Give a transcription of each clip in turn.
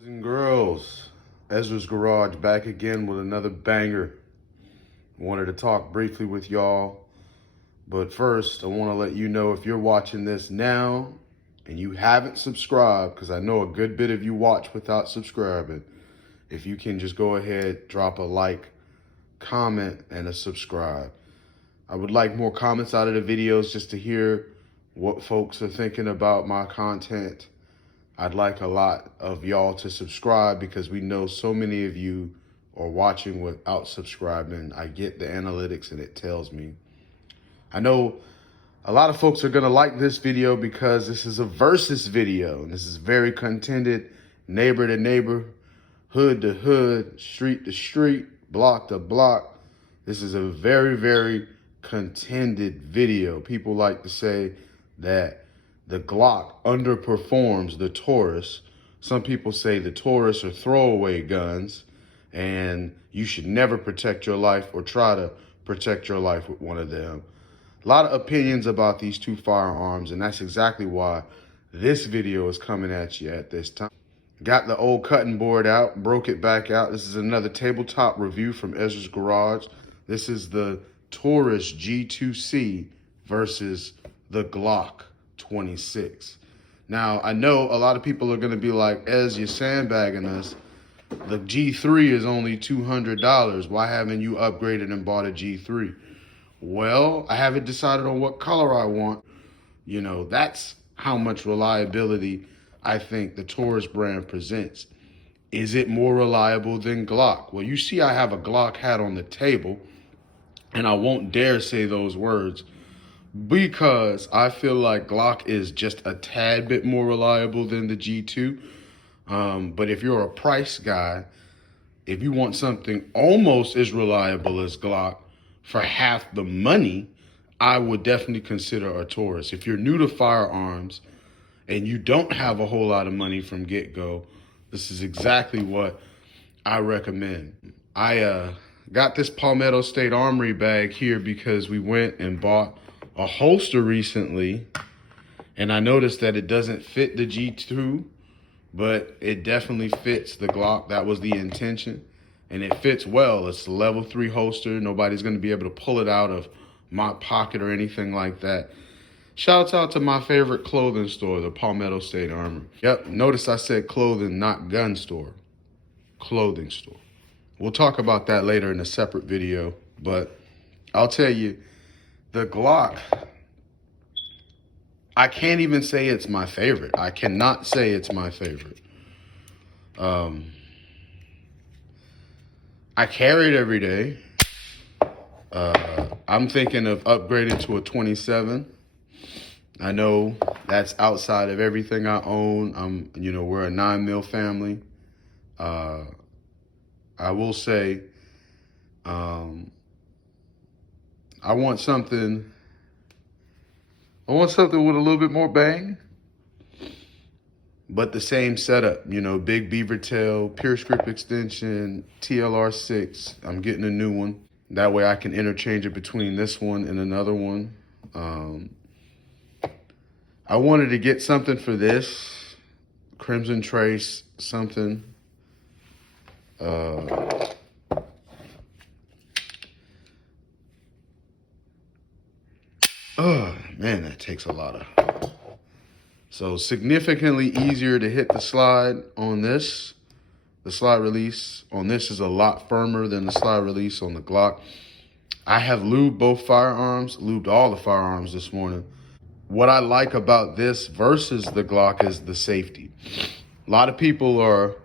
Boys and girls, Ezra's Garage back again with another banger. Wanted to talk briefly with y'all, but first I want to let you know if you're watching this now and you haven't subscribed, because I know a good bit of you watch without subscribing, if you can just go ahead, drop a like, comment, and a subscribe. I would like more comments out of the videos just to hear what folks are thinking about my content. I'd like a lot of y'all to subscribe because we know so many of you are watching without subscribing. I get the analytics and it tells me. I know a lot of folks are going to like this video because this is a versus video. And this is very contended, neighbor to neighbor, hood to hood, street to street, block to block. This is a very, very contended video. People like to say that the GLOCK underperforms the TAURUS. Some people say the TAURUS are throwaway guns and you should never protect your life or try to protect your life with one of them. A lot of opinions about these two firearms, and that's exactly why this video is coming at you at this time. Got the old cutting board out, broke it back out. This is another tabletop review from Ezra's Garage. This is the TAURUS G2C versus the GLOCK 26. Now, I know a lot of people are going to be like, Ez, you're sandbagging us. The G3 is only $200. Why haven't you upgraded and bought a G3? Well, I haven't decided on what color I want. You know, that's how much reliability I think the TAURUS brand presents. Is it more reliable than GLOCK? Well, you see I have a GLOCK hat on the table, and I won't dare say those words, because I feel like GLOCK is just a tad bit more reliable than the G2. But if you're a price guy, if you want something almost as reliable as GLOCK for half the money, I would definitely consider a TAURUS. If you're new to firearms and you don't have a whole lot of money from get-go, this is exactly what I recommend. I got this Palmetto State Armory bag here because we went and bought a holster recently, and I noticed that it doesn't fit the G2, but it definitely fits the GLOCK. That was the intention, and it fits well. It's a level 3 holster. Nobody's going to be able to pull it out of my pocket or anything like that. Shouts out to my favorite clothing store, the Palmetto State Armory. Yep, notice I said clothing, not gun store. Clothing store. We'll talk about that later in a separate video, but I'll tell you, the GLOCK, I can't even say it's my favorite. I cannot say it's my favorite. I carry it every day. I'm thinking of upgrading to a 27. I know that's outside of everything I own. We're a 9mm family. I will say, I want something with a little bit more bang, but the same setup, big beaver tail, pure script extension, TLR6. I'm getting a new one. That way I can interchange it between this one and another one. I wanted to get something for this, Crimson Trace, something. Oh, man, that takes a lot of... So significantly easier to hit the slide on this. The slide release on this is a lot firmer than the slide release on the GLOCK. I have lubed both firearms, lubed all the firearms this morning. What I like about this versus the GLOCK is the safety. A lot of people are,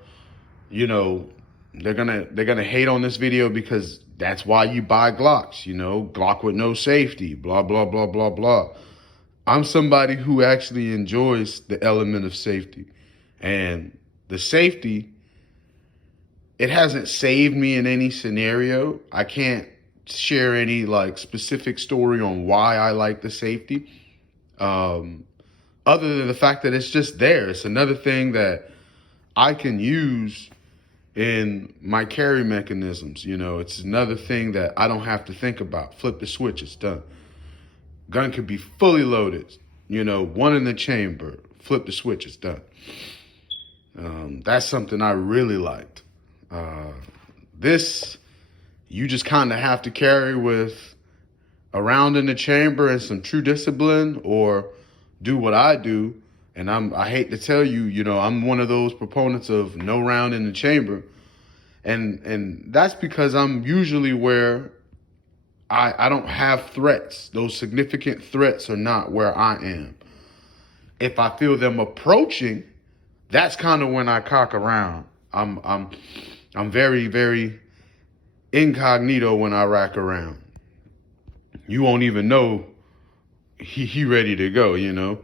they're gonna hate on this video because that's why you buy GLOCKs, GLOCK with no safety, blah, blah, blah, blah, blah. I'm somebody who actually enjoys the element of safety. And the safety, it hasn't saved me in any scenario. I can't share any specific story on why I like the safety. Other than the fact that it's just there. It's another thing that I can use in my carry mechanisms. It's another thing that I don't have to think about. Flip the switch, it's done. Gun could be fully loaded, one in the chamber. Flip the switch, it's done. That's something I really liked. This, you just kind of have to carry with a round in the chamber and some true discipline, or do what I do. And I hate to tell you, I'm one of those proponents of no round in the chamber. And that's because I'm usually where I don't have threats. Those significant threats are not where I am. If I feel them approaching, that's kind of when I cock around. I'm very, very incognito when I rack around. You won't even know he ready to go.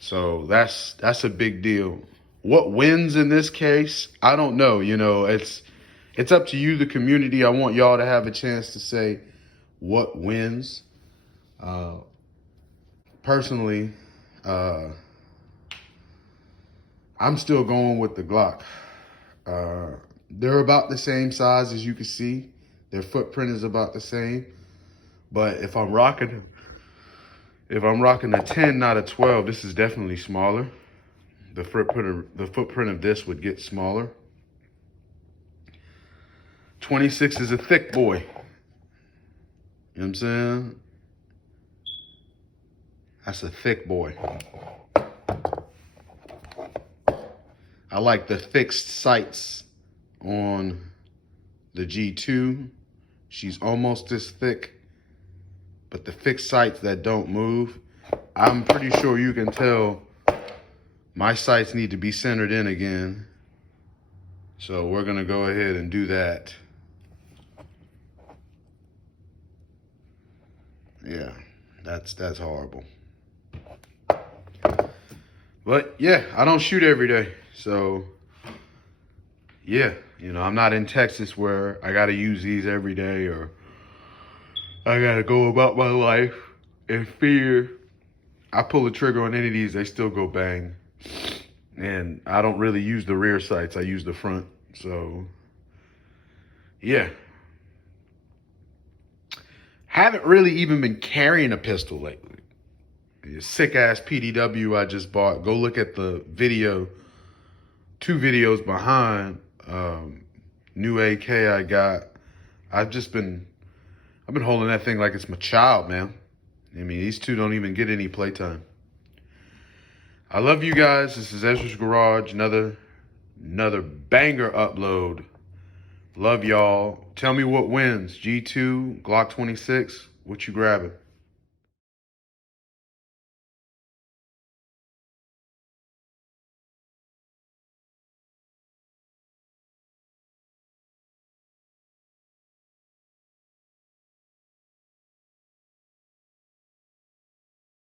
So that's a big deal. What wins in this case, I don't know. It's up to you, the community. I want y'all to have a chance to say what wins. Personally, I'm still going with the Glock. They're about the same size, as you can see. Their footprint is about the same. But if I'm rocking a 10, not a 12, this is definitely smaller. The footprint of this would get smaller. 26 is a thick boy. You know what I'm saying? That's a thick boy. I like the fixed sights on the G2. She's almost this thick, but the fixed sights that don't move, I'm pretty sure you can tell my sights need to be centered in again. So we're gonna go ahead and do that. Yeah, that's horrible. But yeah, I don't shoot every day. So yeah, I'm not in Texas where I gotta use these every day, or I gotta go about my life in fear. I pull the trigger on any of these, they still go bang. And I don't really use the rear sights, I use the front. So yeah. Haven't really even been carrying a pistol lately. Sick ass PDW I just bought. Go look at the video, 2 videos behind. New AK I got. I've been holding that thing like it's my child, man. I mean, these two don't even get any playtime. I love you guys. This is Ezra's Garage. Another banger upload. Love y'all. Tell me what wins. G2, Glock 26. What you grabbing?